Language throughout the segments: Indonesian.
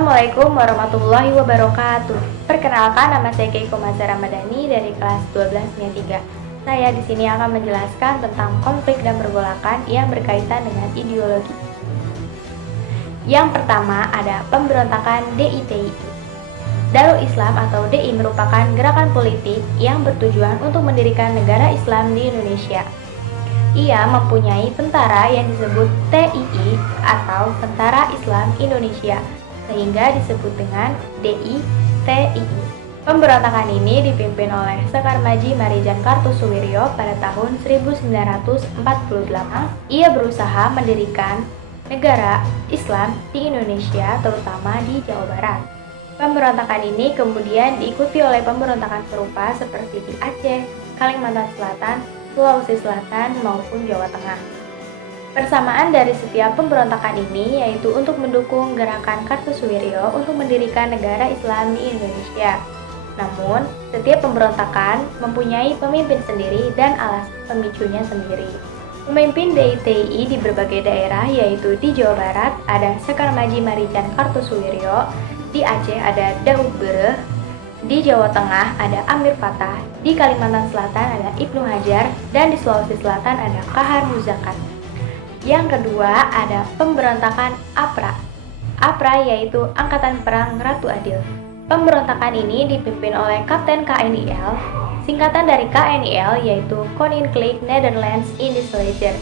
Assalamualaikum warahmatullahi wabarakatuh. Perkenalkan, nama saya Keiko Mazhar Ramadhani dari kelas 12-3. Saya di sini akan menjelaskan tentang konflik dan pergolakan yang berkaitan dengan ideologi. Yang pertama ada pemberontakan DITI. Darul Islam atau DI merupakan gerakan politik yang bertujuan untuk mendirikan negara Islam di Indonesia. Ia mempunyai tentara yang disebut TII atau Tentara Islam Indonesia, sehingga disebut dengan DITI. Pemberontakan ini dipimpin oleh Sekar Maji Marijan Kartosuwiryo pada tahun 1948. Ia berusaha mendirikan negara Islam di Indonesia, terutama di Jawa Barat. Pemberontakan ini kemudian diikuti oleh pemberontakan serupa seperti di Aceh, Kalimantan Selatan, Sulawesi Selatan, maupun Jawa Tengah. Persamaan dari setiap pemberontakan ini yaitu untuk mendukung gerakan Kartosuwiryo untuk mendirikan negara Islam di Indonesia. Namun, setiap pemberontakan mempunyai pemimpin sendiri dan alasan pemicunya sendiri. Pemimpin DITI di berbagai daerah yaitu di Jawa Barat ada Sekar Maji Marijan Kartosuwiryo, di Aceh ada Daud Bereh, di Jawa Tengah ada Amir Fattah, di Kalimantan Selatan ada Ibnu Hajar, dan di Sulawesi Selatan ada Kahar Muzakat. Yang kedua ada pemberontakan APRA. APRA yaitu Angkatan Perang Ratu Adil. Pemberontakan ini dipimpin oleh Kapten KNIL. Singkatan dari KNIL yaitu Koninklijk Nederlands Indische Leger,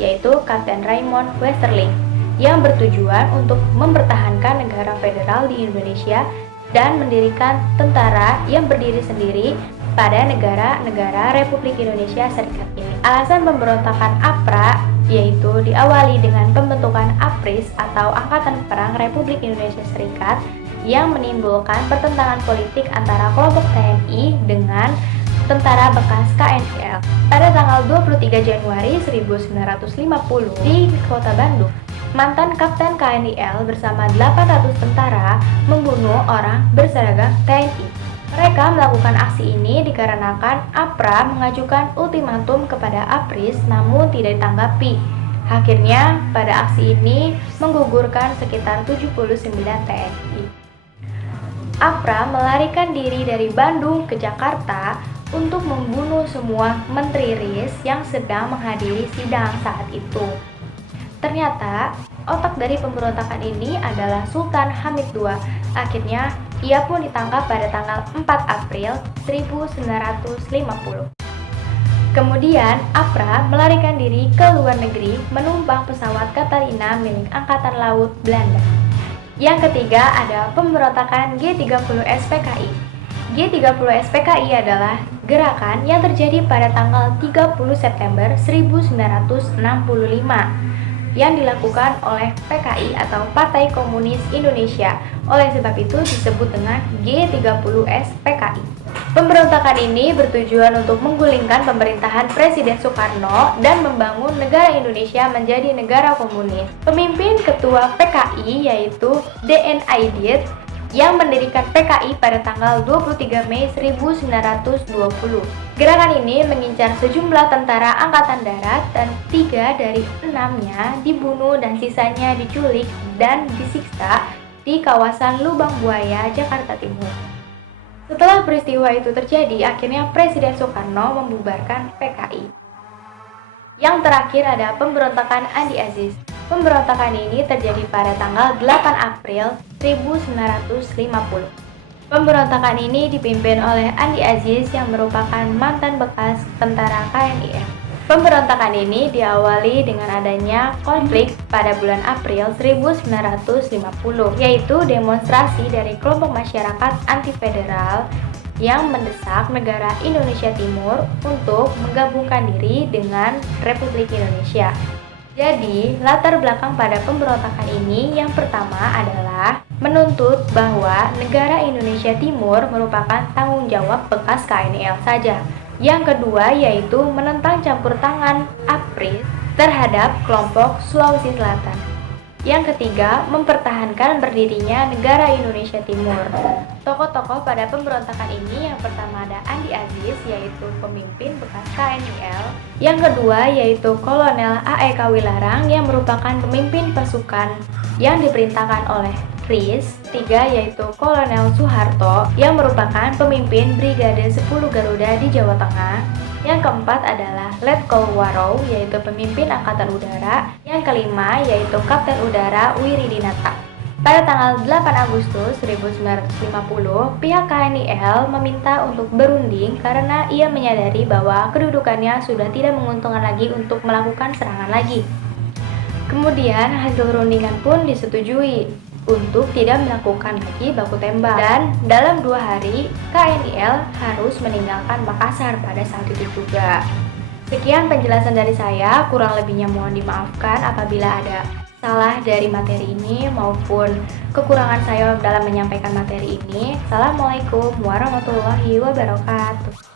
yaitu Kapten Raymond Westerling, yang bertujuan untuk mempertahankan negara federal di Indonesia dan mendirikan tentara yang berdiri sendiri pada negara-negara Republik Indonesia Serikat ini. Alasan pemberontakan APRA yaitu diawali dengan pembentukan APRIS atau Angkatan Perang Republik Indonesia Serikat yang menimbulkan pertentangan politik antara kelompok TNI dengan tentara bekas KNIL. Pada tanggal 23 Januari 1950 di Kota Bandung, mantan Kapten KNIL bersama 800 tentara membunuh orang berseragam TNI. Mereka melakukan aksi ini dikarenakan APRA mengajukan ultimatum kepada APRIS namun tidak ditanggapi. Akhirnya, pada aksi ini menggugurkan sekitar 79 TNI. APRA melarikan diri dari Bandung ke Jakarta untuk membunuh semua menteri RIS yang sedang menghadiri sidang saat itu. Ternyata, otak dari pemberontakan ini adalah Sultan Hamid II. Akhirnya, ia pun ditangkap pada tanggal 4 April 1950. Kemudian, APRA melarikan diri ke luar negeri menumpang pesawat Catalina milik Angkatan Laut Belanda. Yang ketiga ada pemberontakan G30 SPKI. G30 SPKI adalah gerakan yang terjadi pada tanggal 30 September 1965 yang dilakukan oleh PKI atau Partai Komunis Indonesia. Oleh sebab itu disebut dengan G30S PKI. Pemberontakan ini bertujuan untuk menggulingkan pemerintahan Presiden Soekarno dan membangun negara Indonesia menjadi negara komunis. Pemimpin ketua PKI yaitu D.N. Aidit yang mendirikan PKI pada tanggal 23 Mei 1920. Gerakan ini mengincar sejumlah tentara angkatan darat dan 3 dari 6-nya dibunuh dan sisanya diculik dan disiksa di kawasan Lubang Buaya, Jakarta Timur. Setelah peristiwa itu terjadi, akhirnya Presiden Soekarno membubarkan PKI. Yang terakhir ada pemberontakan Andi Aziz. Pemberontakan ini terjadi pada tanggal 8 April 1950. Pemberontakan ini dipimpin oleh Andi Aziz yang merupakan mantan bekas tentara KNIL. Pemberontakan ini diawali dengan adanya konflik pada bulan April 1950, yaitu demonstrasi dari kelompok masyarakat anti-federal yang mendesak negara Indonesia Timur untuk menggabungkan diri dengan Republik Indonesia. Jadi, latar belakang pada pemberontakan ini yang pertama adalah menuntut bahwa negara Indonesia Timur merupakan tanggung jawab bekas KNIL saja. Yang kedua yaitu menentang campur tangan APRIS terhadap kelompok Sulawesi Selatan. Yang ketiga, mempertahankan berdirinya negara Indonesia Timur. Tokoh-tokoh pada pemberontakan ini yang pertama ada Andi Aziz, yaitu pemimpin bekas KNIL. Yang kedua yaitu Kolonel A.E. Kawilarang yang merupakan pemimpin pasukan yang diperintahkan oleh Fries, 3 yaitu Kolonel Soeharto yang merupakan pemimpin Brigade 10 Garuda di Jawa Tengah. Yang keempat adalah Letkol Warou yaitu pemimpin Angkatan Udara. Yang kelima yaitu Kapten Udara Wiridinata. Pada tanggal 8 Agustus 1950, pihak KNIL meminta untuk berunding karena ia menyadari bahwa kedudukannya sudah tidak menguntungkan lagi untuk melakukan serangan lagi. Kemudian hasil rundingan pun disetujui untuk tidak melakukan lagi baku tembak, dan dalam 2 hari KNIL harus meninggalkan Makassar pada saat itu juga. Sekian penjelasan dari saya, kurang lebihnya mohon dimaafkan apabila ada salah dari materi ini maupun kekurangan saya dalam menyampaikan materi ini. Assalamualaikum warahmatullahi wabarakatuh.